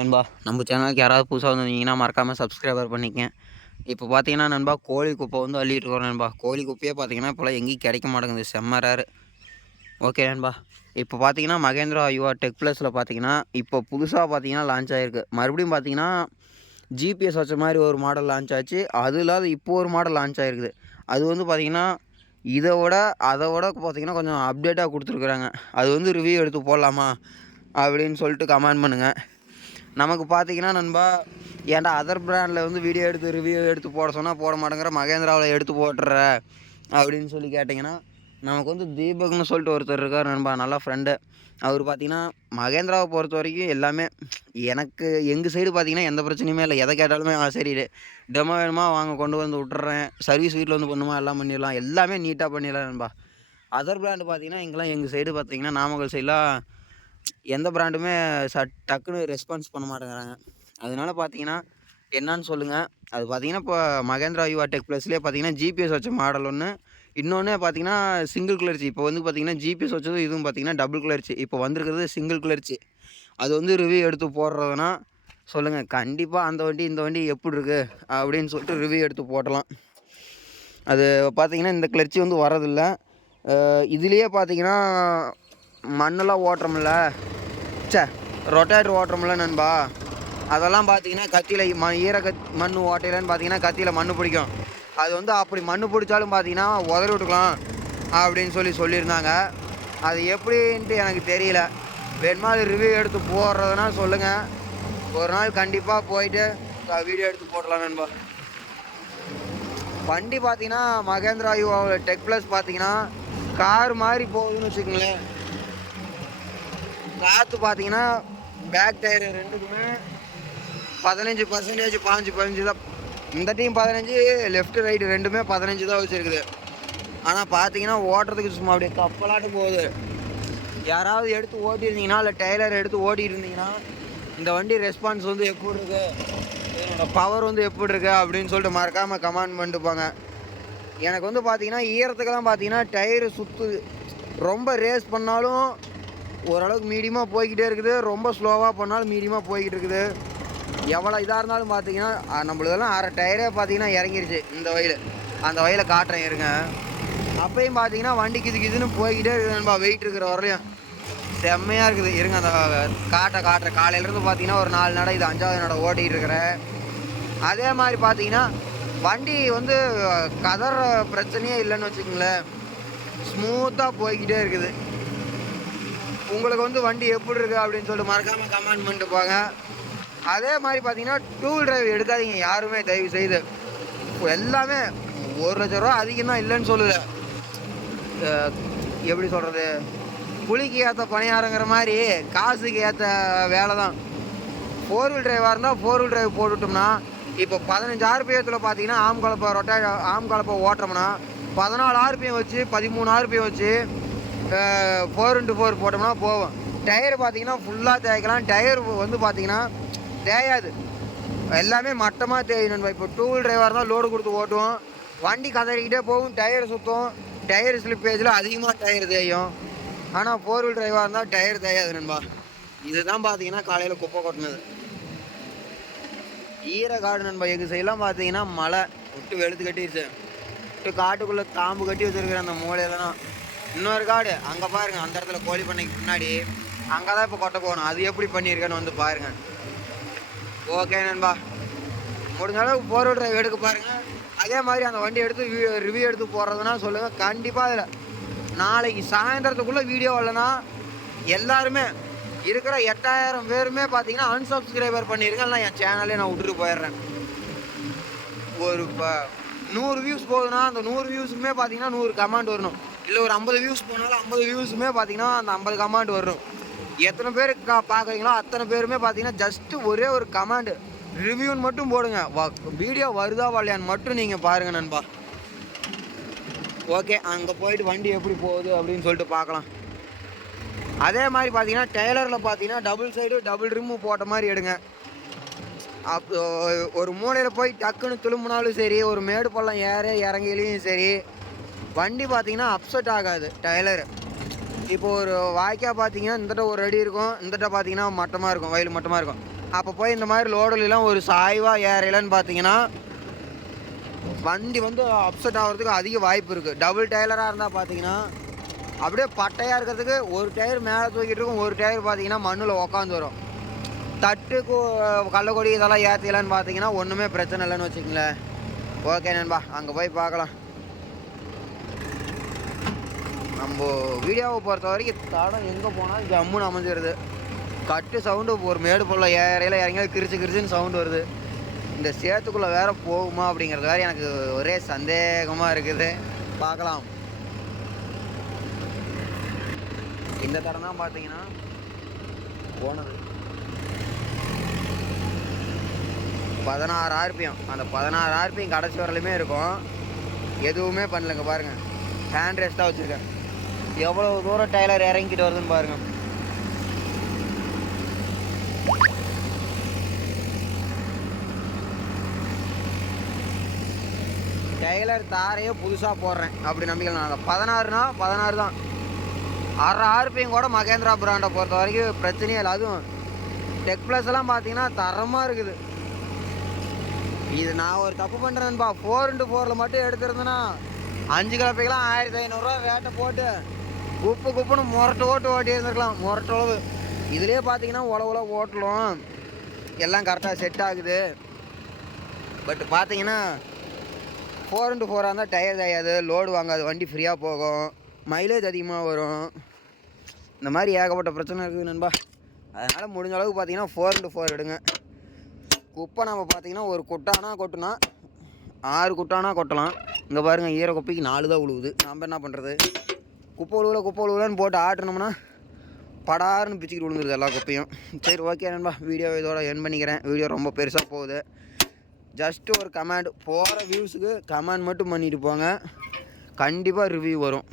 நண்பா நம்ம சேனலுக்கு யாராவது புதுசாக வந்திருந்தீங்கன்னா மறக்காமல் சப்ஸ்கிரைபர் பண்ணிக்கங்க. இப்போ பார்த்தீங்கன்னா நண்பா கோழி குப்பை வந்து அள்ளிட்டு இருக்கோம் நண்பா. கோழி குப்பையே பார்த்தீங்கன்னா இப்போலாம் எங்கேயும் கிடைக்க மாட்டேங்குது. செம்ம ரேரு ஓகே நண்பா. இப்போ பார்த்தீங்கன்னா மகேந்திரா யுவா டெக் ப்ளஸில் பார்த்தீங்கன்னா இப்போ புதுசாக பார்த்தீங்கன்னா லான்ச் ஆகிருக்கு மறுபடியும் பார்த்தீங்கன்னா ஜிபிஎஸ் வச்ச மாதிரி ஒரு மாடல் லான்ச் ஆச்சு. அது இல்லாத இப்போ ஒரு மாடல் லான்ச் ஆகிருக்குது அது வந்து பார்த்தீங்கன்னா இதை விட அதை விட பார்த்தீங்கன்னா கொஞ்சம் அப்டேட்டாக கொடுத்துருக்குறாங்க. அது வந்து ரிவ்யூ எடுத்து போடலாமா அப்படின்னு சொல்லிட்டு கமெண்ட் பண்ணுங்கள் நமக்கு பார்த்தீங்கன்னா நண்பா ஏன்டா அதர் பிராண்டில் வந்து வீடியோ எடுத்து ரிவ்யூ எடுத்து போட சொன்னால் போட மாட்டேங்கிற மகேந்திராவில் எடுத்து போட்டுற அப்படின்னு சொல்லி கேட்டிங்கன்னா நமக்கு வந்து தீபக்னு சொல்லிட்டு ஒருத்தர் இருக்கார் நண்பா நல்லா ஃப்ரெண்டு அவர் பார்த்தீங்கன்னா மகேந்திராவை பொறுத்த வரைக்கும் எல்லாமே எனக்கு எங்கள் சைடு பார்த்தீங்கன்னா எந்த பிரச்சனையுமே இல்லை. எதை கேட்டாலுமே ஆ சரி டெமோ வேணுமா? வாங்க கொண்டு வந்து விட்டுறேன். சர்வீஸ் வீட்டில் வந்து பண்ணுமா? எல்லாம் பண்ணிடலாம். எல்லாமே நீட்டாக பண்ணிடலாம் நண்பா. அதர் பிராண்டு பார்த்தீங்கன்னா எங்கெல்லாம் எங்கள் சைடு பார்த்தீங்கன்னா நாமக்கல் சைடெலாம் எந்த பிராண்டுமே ச டக்குன்னு ரெஸ்பான்ஸ் பண்ண மாட்டேங்கிறாங்க. அதனால பார்த்தீங்கன்னா என்னன்னு சொல்லுங்கள் அது பார்த்தீங்கன்னா இப்போ மகேந்திரா யுவா டெக் ப்ளஸ்லேயே பார்த்தீங்கன்னா ஜிபிஎஸ் வச்ச மாடல் ஒன்று இன்னொன்று பார்த்தீங்கன்னா சிங்கிள் கிளர்ச்சி இப்போ வந்து பார்த்தீங்கன்னா ஜிபிஎஸ் வச்சதும் இதுவும் பார்த்தீங்கன்னா டபுள் கிளர்ச்சி இப்போ வந்திருக்கிறது சிங்கிள் கிளர்ச்சி அது வந்து ரிவ்யூ எடுத்து போடுறதுனா சொல்லுங்கள் கண்டிப்பாக அந்த வண்டி இந்த வண்டி எப்படி இருக்குது அப்படின்னு சொல்லிட்டு ரிவ்யூ எடுத்து போட்டலாம். அது பார்த்தீங்கன்னா இந்த கிளர்ச்சி வந்து வரதில்லை இதுலேயே பார்த்தீங்கன்னா மண்ணெல்லாம் ஓட்டுறோம்ல. சே ரொட்டேட்டர் ஓட்டுறோம்ல நண்பா. அதெல்லாம் பார்த்தீங்கன்னா கத்தியில் ம ஈர கத் மண் ஓட்டையிலன்னு பார்த்தீங்கன்னா கத்தியில் மண் பிடிக்கும். அது வந்து அப்படி மண் பிடிச்சாலும் பார்த்தீங்கன்னா உதறி விட்டுக்கலாம் அப்படின்னு சொல்லி சொல்லியிருந்தாங்க. அது எப்படின்ட்டு எனக்கு தெரியல. வேணுமா அது ரிவ்யூ எடுத்து போடுறதுனா சொல்லுங்கள் ஒரு நாள் கண்டிப்பாக போயிட்டு வீடியோ எடுத்து போடலாம் நண்பா. வண்டி பார்த்தீங்கன்னா மகேந்திரா யூ டெக் ப்ளஸ் பார்த்தீங்கன்னா கார் மாதிரி போகுதுன்னு வச்சுக்கோங்களேன். காற்று பார்த்தீங்கன்னா பேக் டயர் ரெண்டுக்குமே பதினஞ்சு பர்சன்டேஜ் பாஞ்சு பதினஞ்சு தான். இந்த டீம் பதினஞ்சு லெஃப்ட் ரைட்டு ரெண்டுமே பதினஞ்சு தான் வச்சுருக்குது. ஆனால் பார்த்தீங்கன்னா ஓட்டுறதுக்கு சும்மா அப்படியே கப்பலாட்டு போகுது. யாராவது எடுத்து ஓட்டியிருந்தீங்கன்னா இல்லை டெய்லர் எடுத்து ஓட்டிகிட்டு இருந்தீங்கன்னா இந்த வண்டி ரெஸ்பான்ஸ் வந்து எப்படி இருக்கு? என்னோடய பவர் வந்து எப்படி இருக்கு? அப்படின்னு சொல்லிட்டு மறக்காமல் கமெண்ட் பண்ணிட்டுப்பாங்க எனக்கு வந்து பார்த்தீங்கன்னா ஈரத்துக்கெல்லாம் பார்த்தீங்கன்னா டயரு சுற்று ரொம்ப ரேஸ் பண்ணாலும் ஓரளவுக்கு மீடியமாக போய்கிட்டே இருக்குது. ரொம்ப ஸ்லோவாக போனாலும் மீடியமாக போய்கிட்டு இருக்குது. எவ்வளோ இதாக இருந்தாலும் பார்த்தீங்கன்னா நம்மளதெல்லாம் அரை டயரே பார்த்தீங்கன்னா இறங்கிருச்சு இந்த வயல். அந்த வயலை காட்டுறேன் இருங்க. அப்பையும் பார்த்தீங்கன்னா வண்டி கிது கிதுன்னு போய்கிட்டே இருக்குது நண்பா வெயிட் இருக்கிற வரலையும் செம்மையாக இருக்குது. இருங்க அந்த காட்டை காட்டுற காலையிலேருந்து பார்த்தீங்கன்னா ஒரு நாலு நடை இது அஞ்சாவது நடை ஓட்டிகிட்டு இருக்கிறேன். அதே மாதிரி பார்த்தீங்கன்னா வண்டி வந்து கதற பிரச்சனையே இல்லைன்னு வச்சுக்கோங்களேன். ஸ்மூத்தாக போய்கிட்டே இருக்குது. உங்களுக்கு வந்து வண்டி எப்படி இருக்குது அப்படின்னு சொல்லிட்டு மறக்காமல் கமெண்ட் பண்ணிட்டு போங்க. அதே மாதிரி பார்த்தீங்கன்னா டூல் டிரைவ் எடுக்காதீங்க யாருமே தயவு செய்து. எல்லாமே ஒரு லட்ச ரூபா அதிகம் தான் இல்லைன்னு சொல்லலை. எப்படி சொல்கிறது புளிக்கு ஏற்ற பணியாரங்கிற மாதிரி காசுக்கு ஏற்ற வேலை தான். ஃபோர் வீல் டிரைவாக இருந்தால் ஃபோர் வீல் டிரைவ் போட்டுட்டோம்னா இப்போ பதினஞ்சு ஆர்பிஎத்தில் பார்த்தீங்கன்னா ஆம் கலப்பை ரொட்டா ஆம் கலப்பை ஓட்டுறோம்னா பதினாலு ஆர்பிஎம் வச்சு பதிமூணு ஆர்பிஎம் வச்சு ஃபோர் இன்ட்டு ஃபோர் போட்டோம்னா போவோம். டயர் பார்த்தீங்கன்னா ஃபுல்லாக தேய்க்கலாம். டயர் வந்து பார்த்தீங்கன்னா தேயாது. எல்லாமே மட்டமாக தேயணும் இப்போ டூ வீல் டிரைவர் தான் லோடு கொடுத்து ஓட்டுவோம். வண்டி கதறிக்கிட்டே போகும் டயர் சுற்றும் டயர் ஸ்லிப்பேஜில் அதிகமாக டயர் தேயும். ஆனால் ஃபோர் வீல் டிரைவாக இருந்தால் டயர் தேயாது நண்பா. இதுதான் பார்த்தீங்கன்னா காலையில் குப்பை கொட்டினது. ஈரக்காடு நண்பா. எங்கள் சைடெலாம் பார்த்தீங்கன்னா மழை. விட்டு வெளுத்து கட்டிடுச்சு விட்டு காட்டுக்குள்ளே தாம்பு கட்டி வச்சுருக்குற அந்த மூலையிலலாம் இன்னொரு காடு. அங்கே பாருங்கள் அந்த இடத்துல கோழி பண்ணைக்கு முன்னாடி. அங்கே தான் இப்போ கொட்டை போகணும். அது எப்படி பண்ணியிருக்கேன்னு வந்து பாருங்கள் ஓகே நண்பா. முடிஞ்ச அளவுக்கு போர் ட்ரைவ் எடுக்க பாருங்கள் அதே மாதிரி அந்த வண்டி எடுத்து ரிவ்யூ எடுத்து போடுறதுனா சொல்லுங்கள் கண்டிப்பாக அதில் நாளைக்கு சாயந்தரத்துக்குள்ளே வீடியோ இல்லைன்னா எல்லாருமே இருக்கிற எட்டாயிரம் பேருமே பார்த்தீங்கன்னா அன்சப்ஸ்கிரைபர் பண்ணியிருக்கேன் இல்லை என் சேனலே நான் விட்டுட்டு போயிடுறேன். ஒரு இப்போ நூறு வியூஸ் போகுதுன்னா அந்த நூறு வியூஸுக்குமே பார்த்தீங்கன்னா நூறு கமெண்ட் வரணும். இல்லை ஒரு ஐம்பது வியூஸ் போனாலும் ஐம்பது வியூஸுமே பார்த்தீங்கன்னா அந்த ஐம்பது கமெண்ட் வரும். எத்தனை பேர் கா பார்க்குறீங்களோ அத்தனை பேருமே பார்த்தீங்கன்னா ஜஸ்ட்டு ஒரே ஒரு கமாண்டு ரிவ்யூன்னு மட்டும் போடுங்க. வீடியோ வருதா வரலையான்னு மட்டும் நீங்கள் பாருங்கள் நண்பா. ஓகே அங்கே போயிட்டு வண்டி எப்படி போகுது அப்படின்னு சொல்லிட்டு பார்க்கலாம் அதே மாதிரி பார்த்தீங்கன்னா டெய்லரில் பார்த்தீங்கன்னா டபுள் சைடு டபுள் ரிம்மு போட்ட மாதிரி எடுங்க. அப் ஒரு மூலையில் போய் டக்குன்னு திரும்பினாலும் சரி ஒரு மேடு பள்ளம் ஏற இறங்கிலையும் சரி வண்டி பார்த்தீங்கன்னா அப்செட் ஆகாது டயலரு இப்போ ஒரு வாய்க்கால் பார்த்தீங்கன்னா இந்தட்ட ஒரு அடி இருக்கும் இந்தட்ட பார்த்தீங்கன்னா மட்டமாக இருக்கும் வயல் மட்டமாக இருக்கும். அப்போ போய் இந்த மாதிரி லோடலாம் ஒரு சாய்வாக ஏறையிலன்னு பார்த்தீங்கன்னா வண்டி வந்து அப்செட் ஆகிறதுக்கு அதிக வாய்ப்பு இருக்குது டபுள் டயலராக இருந்தால் பார்த்தீங்கன்னா அப்படியே பட்டையாக இருக்கிறதுக்கு ஒரு டயர் மேலே தூக்கிட்டு இருக்கும் ஒரு டயர் பார்த்தீங்கன்னா மண்ணில் உக்காந்து வரும். தட்டு கள்ளக்கொடி இதெல்லாம் ஏற்றிக்கலான்னு பார்த்தீங்கன்னா ஒன்றுமே பிரச்சனை இல்லைன்னு வச்சுக்கங்களேன். ஓகே நண்பா அங்கே போய் பார்க்கலாம். நம்ம வீடியோவை பொறுத்த வரைக்கும் தடம் எங்கே போனாலும் ஜம்முன்னு அமைஞ்சிருது. கட்டு சவுண்டு ஒரு மேடு பொருள் ஏறையில் இறங்கி கிரிச்சு கிரிச்சுன்னு சவுண்டு வருது. இந்த சேத்துக்குள்ளே வேற போகுமா அப்படிங்கிறது வேறு எனக்கு ஒரே சந்தேகமாக இருக்குது. பார்க்கலாம். இந்த தடம் தான் பார்த்தீங்கன்னா போனது. பதினாறு ஆர்பிஎம். அந்த பதினாறு ஆர்பிஎம் கடைசி வரலையுமே இருக்கும். எதுவுமே பண்ணலங்க பாருங்க. ஹேண்ட் ரெஸ்ட்டாக வச்சுருக்கேன். எவ்வளோ தூரம் டைலர் இறங்கிட்டு வருதுன்னு பாருங்க. டெய்லர் தாரையே புதுசாக போடுறேன். அப்படி நம்பிக்கை நான் பதினாறுனா பதினாறு தான். அரை ஆர்பியும் கூட மகேந்திரா பிராண்டை பொறுத்த வரைக்கும் பிரச்சனையே இல்லை. அதுவும் டெக் ப்ளஸ்லாம் பார்த்தீங்கன்னா தரமாக இருக்குது. இது நான் ஒரு தப்பு பண்ணுறேன்பா ஃபோர் இன்ட்டு ஃபோரில் மட்டும் எடுத்திருந்தேன்னா அஞ்சு கலப்பைக்கெல்லாம் ஆயிரத்தி ஐநூறுரூவா ரேட்டை போட்டு குப்பு குப்புன்னு முரட்டு ஓட்டு ஓட்டி இருந்திருக்கலாம் முரட்டு உழவு இதுலேயே பார்த்தீங்கன்னா உழவுல ஓட்டலும். எல்லாம் கரெக்டாக செட் ஆகுது. பட் பார்த்தீங்கன்னா ஃபோர் இன்ட்டு ஃபோராக இருந்தால் டயர் தயாது லோடு வாங்காது வண்டி ஃப்ரீயாக போகும் மைலேஜ் அதிகமாக வரும். இந்த மாதிரி ஏகப்பட்ட பிரச்சனை இருக்குது நண்பா. அதனால் முடிஞ்ச அளவுக்கு பார்த்தீங்கன்னா ஃபோர் இன்ட்டு ஃபோர் எடுங்க. குப்பை நம்ம பார்த்தீங்கன்னா ஒரு குட்டானா கொட்டினா ஆறு குட்டானா கொட்டலாம். இங்கே பாருங்கள் ஈர குப்பைக்கு நாலு தான் உழுவுது. நம்ம என்ன பண்ணுறது குப்பை உழுவல குப்பை உழுவலன்னு போட்டு ஆட்டினோம்னா படாருன்னு பிச்சுக்கிட்டு விழுந்துருது எல்லா குப்பையும். சரி ஓகே நண்பா. வீடியோ இதோட என் பண்ணிக்கிறேன். வீடியோ ரொம்ப பெருசாக போகுது. ஜஸ்ட்டு ஒரு கமெண்ட் போகிற வியூஸுக்கு கமெண்ட் மட்டும் பண்ணிட்டு போங்க. கண்டிப்பாக ரிவ்யூ வரும்.